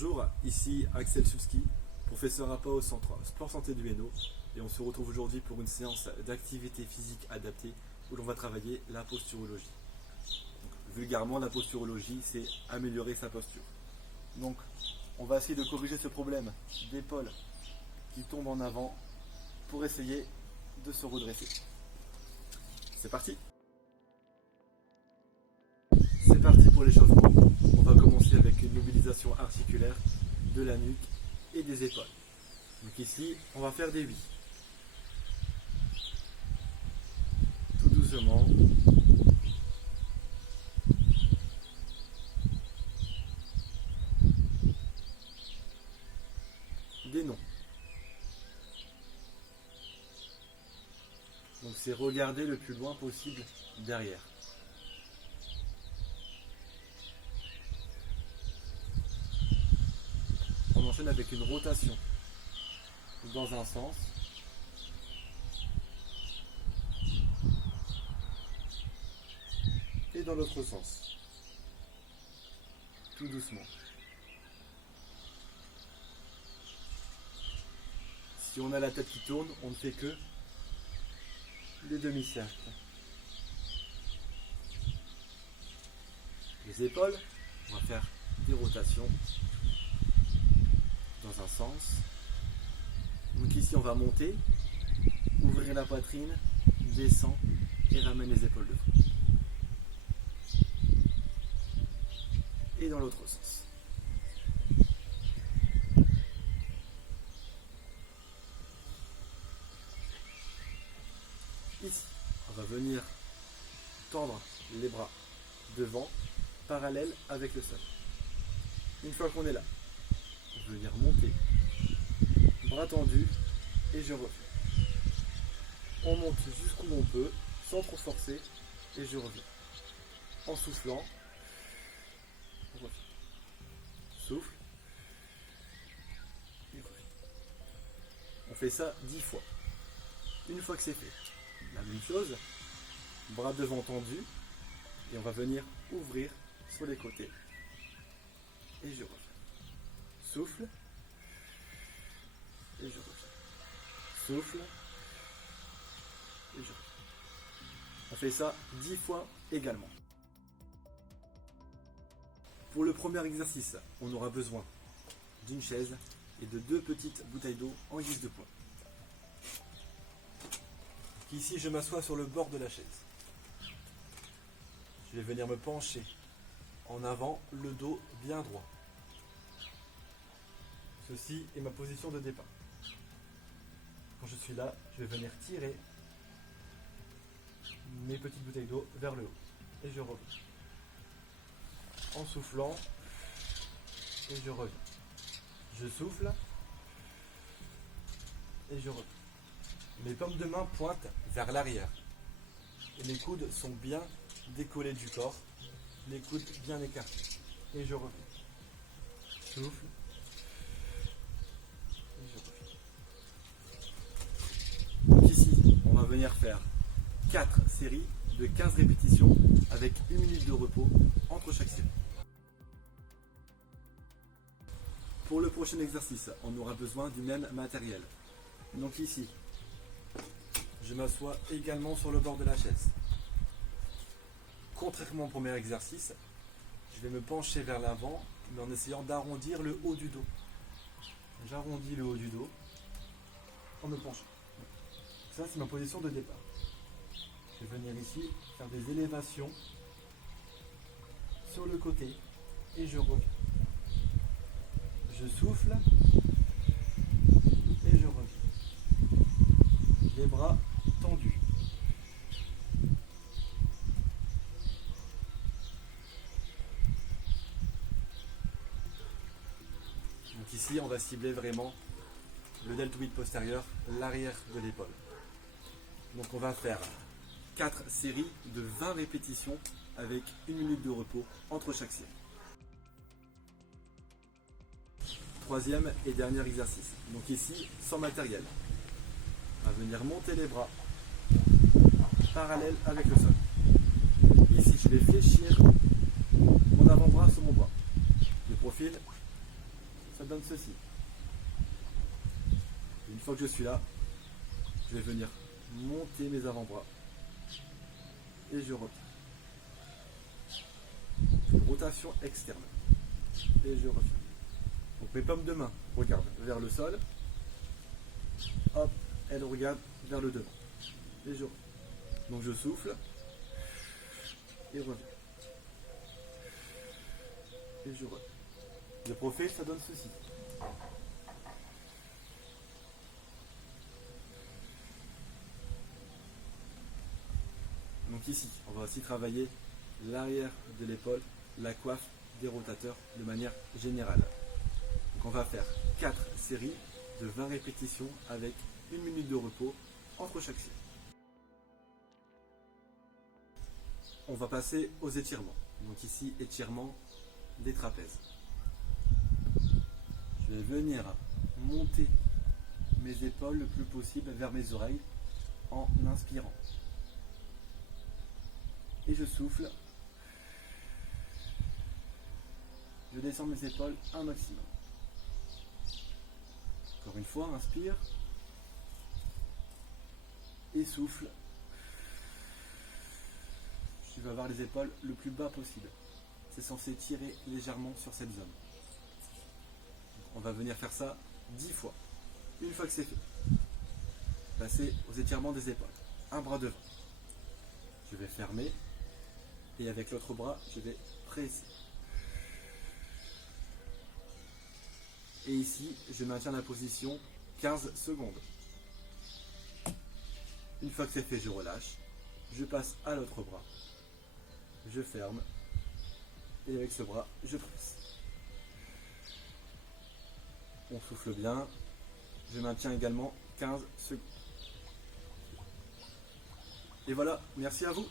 Bonjour, ici Axel Souski, professeur APA au Centre Sport Santé du Hainaut, et on se retrouve aujourd'hui pour une séance d'activité physique adaptée où l'on va travailler la posturologie. Donc, vulgairement, la posturologie, c'est améliorer sa posture. Donc, on va essayer de corriger ce problème d'épaule qui tombe en avant pour essayer de se redresser. C'est parti! C'est parti pour l'échauffement. On va commencer avec une mobilisation articulaire de la nuque et des épaules. Donc ici, on va faire des 8. Tout doucement. Des noms. Donc c'est regarder le plus loin possible derrière. On enchaîne avec une rotation dans un sens et dans l'autre sens, tout doucement. Si on a la tête qui tourne, on ne fait que les demi-cercles. Les épaules, on va faire des rotations dans un sens. Donc ici on va monter, ouvrir la poitrine, descend et ramène les épaules devant. Et dans l'autre sens. Ici, on va venir tendre les bras devant, parallèle avec le sol. Une fois qu'on est là, on va venir monter, bras tendus, et je reviens. On monte jusqu'où on peut, sans trop forcer, et je reviens. En soufflant, on revient. Souffle, et revient. On fait ça 10 fois. Une fois que c'est fait, la même chose, bras devant tendus, et on va venir ouvrir sur les côtés. Et je reviens. Souffle, et je reviens. Souffle, et je reviens. On fait ça 10 fois également. Pour le premier exercice, on aura besoin d'une chaise et de 2 petites bouteilles d'eau en guise de poing. Ici, je m'assois sur le bord de la chaise. Je vais venir me pencher en avant, le dos bien droit. Ceci est ma position de départ. Quand je suis là, je vais venir tirer mes petites bouteilles d'eau vers le haut. Et je reviens. En soufflant, et je reviens. Je souffle, et je reviens. Mes paumes de main pointent vers l'arrière. Et mes coudes sont bien décollés du corps. Les coudes bien écartés. Et je reviens. Souffle. Et je reviens. Donc ici, on va venir faire 4 séries de 15 répétitions avec 1 minute de repos entre chaque série. Pour le prochain exercice, on aura besoin du même matériel. Donc ici, je m'assois également sur le bord de la chaise. Contrairement au premier exercice, je vais me pencher vers l'avant, mais en essayant d'arrondir le haut du dos. J'arrondis le haut du dos en me penchant. Ça, c'est ma position de départ. Je vais venir ici faire des élévations sur le côté et je reviens. Je souffle et je reviens. Les bras tendus. Donc ici, on va cibler vraiment le deltoïde postérieur, l'arrière de l'épaule. Donc on va faire 4 séries de 20 répétitions avec 1 minute de repos entre chaque série. Troisième et dernier exercice. Donc ici, sans matériel. On va venir monter les bras parallèle avec le sol. Ici, je vais fléchir mon avant-bras sur mon bras. Je profile ça donne ceci. Et une fois que je suis là, je vais venir monter mes avant-bras et je reviens. Une rotation externe et je reviens. Donc mes paumes de main regardent vers le sol. Hop, elles regardent vers le devant. Et je reviens. Donc je souffle et reviens. Et je reviens. Le profil, ça donne ceci. Donc ici, on va aussi travailler l'arrière de l'épaule, la coiffe des rotateurs de manière générale. Donc on va faire 4 séries de 20 répétitions avec 1 minute de repos entre chaque série. On va passer aux étirements. Donc ici, étirement des trapèzes. Je vais venir monter mes épaules le plus possible vers mes oreilles en inspirant. Et je souffle. Je descends mes épaules un maximum. Encore une fois, inspire. Et souffle. Je vais avoir les épaules le plus bas possible. C'est censé tirer légèrement sur cette zone. On va venir faire ça 10 fois. Une fois que c'est fait, passer aux étirements des épaules. Un bras devant. Je vais fermer. Et avec l'autre bras, je vais presser. Et ici, je maintiens la position 15 secondes. Une fois que c'est fait, je relâche. Je passe à l'autre bras. Je ferme. Et avec ce bras, je presse. On souffle bien. Je maintiens également 15 secondes. Et voilà, merci à vous.